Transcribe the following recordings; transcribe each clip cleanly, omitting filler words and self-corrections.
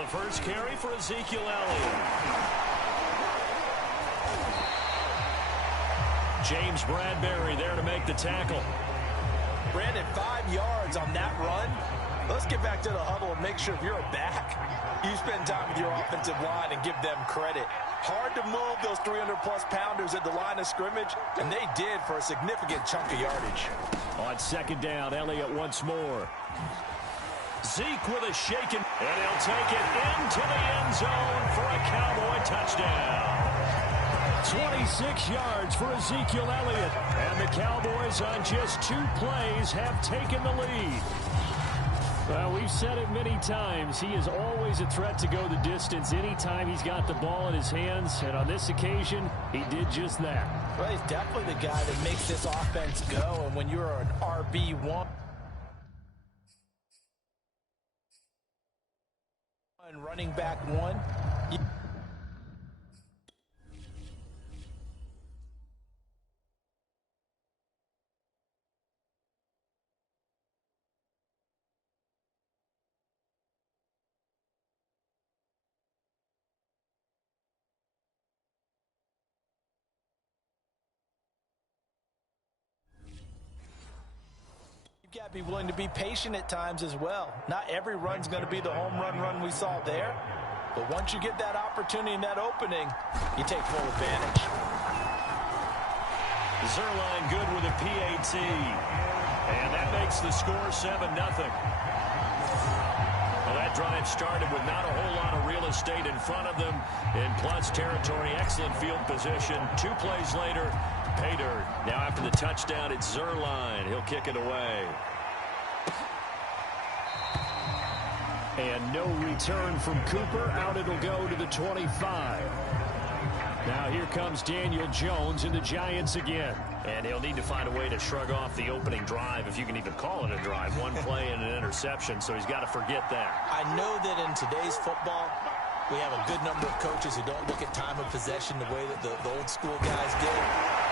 the first carry for Ezekiel Elliott. James Bradbury there to make the tackle. Brandon, 5 yards on that run. Let's get back to the huddle and make sure if you're a back, you spend time with your offensive line and give them credit. Hard to move those 300-plus pounders at the line of scrimmage, and they did for a significant chunk of yardage. On second down, Elliott once more. Zeke with a shaken, and he'll take it into the end zone for a Cowboy touchdown. 26 yards for Ezekiel Elliott, and the Cowboys on just 2 plays have taken the lead. Well, we've said it many times. He is always a threat to go the distance anytime he's got the ball in his hands, and on this occasion, he did just that. Well, he's definitely the guy that makes this offense go, and when you're an RB1, running back one, you've got to be willing to be patient at times as well. Not every run's going to be the home run we saw there. But once you get that opportunity and that opening, you take full advantage. Zerline good with a PAT. And that makes the score 7-0. Well, that drive started with not a whole lot of real estate in front of them. In plus territory, excellent field position. 2 plays later, pay dirt. Now after the touchdown, it's Zerline. He'll kick it away. And no return from Cooper. Out it'll go to the 25. Now here comes Daniel Jones and the Giants again. And he'll need to find a way to shrug off the opening drive, if you can even call it a drive. 1 play and an interception, so he's got to forget that. I know that in today's football, we have a good number of coaches who don't look at time of possession the way that the old school guys did.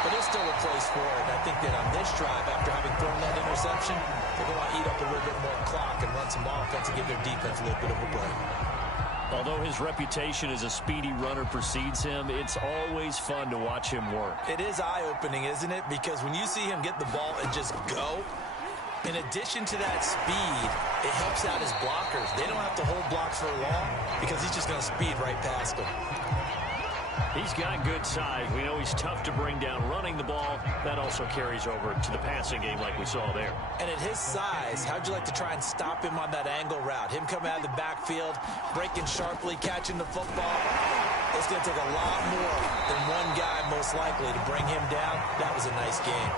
But there's still a place for it. And I think that on this drive, after having thrown that interception, they're going to eat up a little bit more clock and run some offense and give their defense a little bit of a break. Although his reputation as a speedy runner precedes him, it's always fun to watch him work. It is eye-opening, isn't it? Because when you see him get the ball and just go, in addition to that speed, it helps out his blockers. They don't have to hold blocks for long because he's just going to speed right past them. He's got good size. We know he's tough to bring down running the ball. That also carries over to the passing game like we saw there. And at his size, how'd you like to try and stop him on that angle route? Him coming out of the backfield, breaking sharply, catching the football. It's going to take a lot more than one guy, most likely, to bring him down. That was a nice game.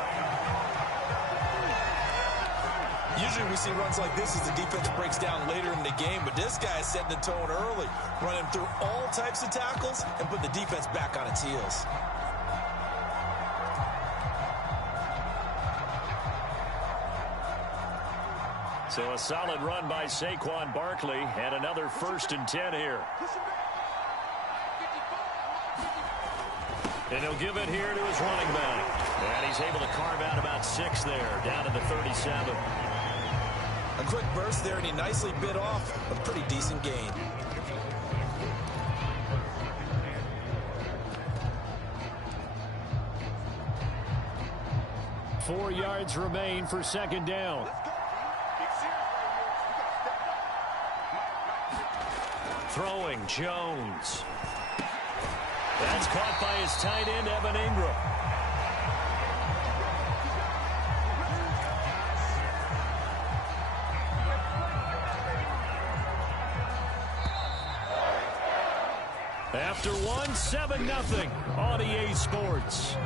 Usually we see runs like this as the defense breaks down later in the game, but this guy is setting the tone early, running through all types of tackles and putting the defense back on its heels. So a solid run by Saquon Barkley, and another 1st and 10 here. And he'll give it here to his running back. And he's able to carve out about 6 there, down to the 37. A quick burst there, and he nicely bit off a pretty decent gain. Four yards remain for 2nd down. Throwing Jones. That's caught by his tight end, Evan Ingram. After 7-0 on EA Sports.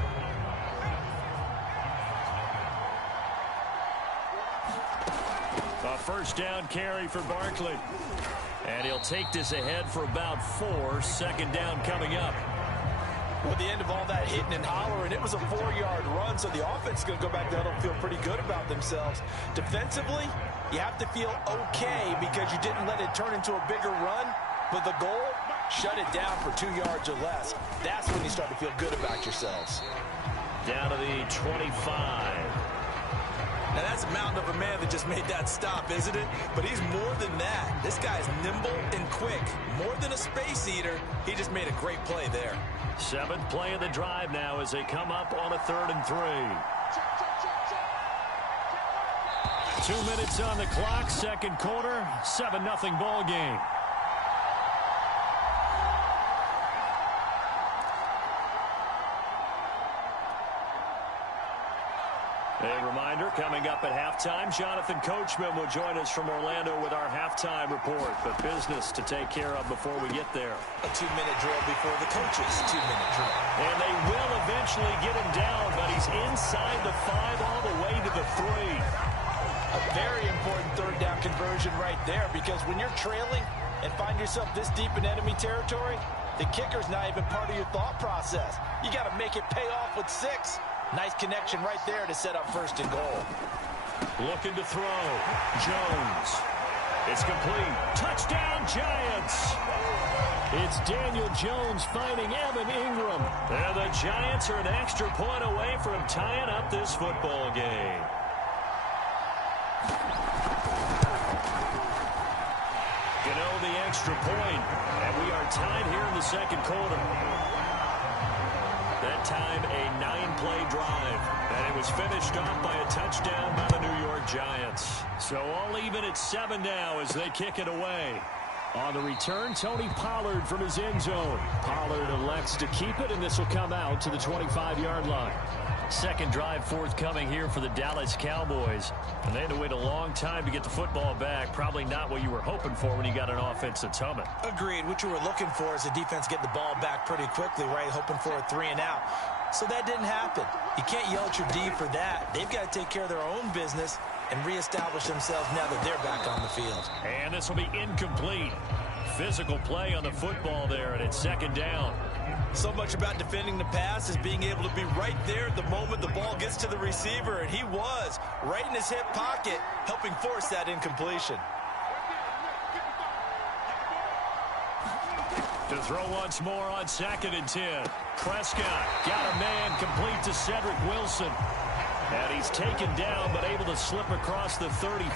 A 1st down carry for Barkley. And he'll take this ahead for about 4. 2nd down coming up. Well, at the end of all that hitting and hollering, it was a 4-yard run, so the offense is going to go back down and feel pretty good about themselves. Defensively, you have to feel okay because you didn't let it turn into a bigger run, but the goal, shut it down for 2 yards or less. That's when you start to feel good about yourselves. Down to the 25. Now, that's mountain of a man that just made that stop, isn't it? But he's more than that. This guy's nimble and quick. More than a space eater, he just made a great play there. Seventh play of the drive now as they come up on a 3rd and 3. 2 minutes on the clock, second quarter, 7-0 ball game. A reminder, coming up at halftime, Jonathan Coachman will join us from Orlando with our halftime report. But business to take care of before we get there. A 2-minute drill before the coach's 2-minute drill. And they will eventually get him down, but he's inside the 5 all the way to the 3. A very important third down conversion right there, because when you're trailing and find yourself this deep in enemy territory, the kicker's not even part of your thought process. You got to make it pay off with 6. Nice connection right there to set up 1st and goal. Looking to throw. Jones. It's complete. Touchdown, Giants. It's Daniel Jones finding Evan Ingram. And the Giants are an extra point away from tying up this football game. The extra point, and we are tied here in the second quarter. That time a 9-play drive, and it was finished off by a touchdown by the New York Giants. So all even at 7 now as they kick it away. On the return, Tony Pollard from his end zone. Pollard elects to keep it, and this will come out to the 25-yard line. Second drive forthcoming here for the Dallas Cowboys. And they had to wait a long time to get the football back. Probably not what you were hoping for when you got an offense that's humming. Agreed. What you were looking for is the defense getting the ball back pretty quickly, right? Hoping for a 3 and out. So that didn't happen. You can't yell at your D for that. They've got to take care of their own business and reestablish themselves now that they're back on the field. And this will be incomplete. Physical play on the football there, and it's second down. So much about defending the pass is being able to be right there at the moment the ball gets to the receiver, and he was right in his hip pocket, helping force that incompletion. To throw once more on 2nd and 10. Prescott got a man complete to Cedric Wilson. And he's taken down, but able to slip across the 35.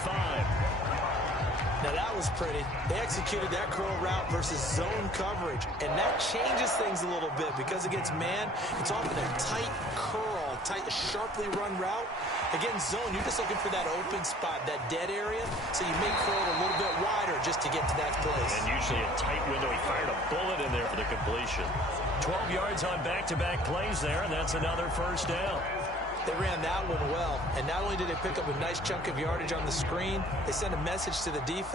Now that was pretty. They executed that curl route versus zone coverage, and that changes things a little bit because against man, it's often a tight curl, tight, sharply run route. Against zone, you're just looking for that open spot, that dead area, so you may curl it a little bit wider just to get to that place. And usually a tight window. He fired a bullet in there for the completion. 12 yards on back-to-back plays there, and that's another first down. They ran that one well, and not only did they pick up a nice chunk of yardage on the screen, they sent a message to the defense.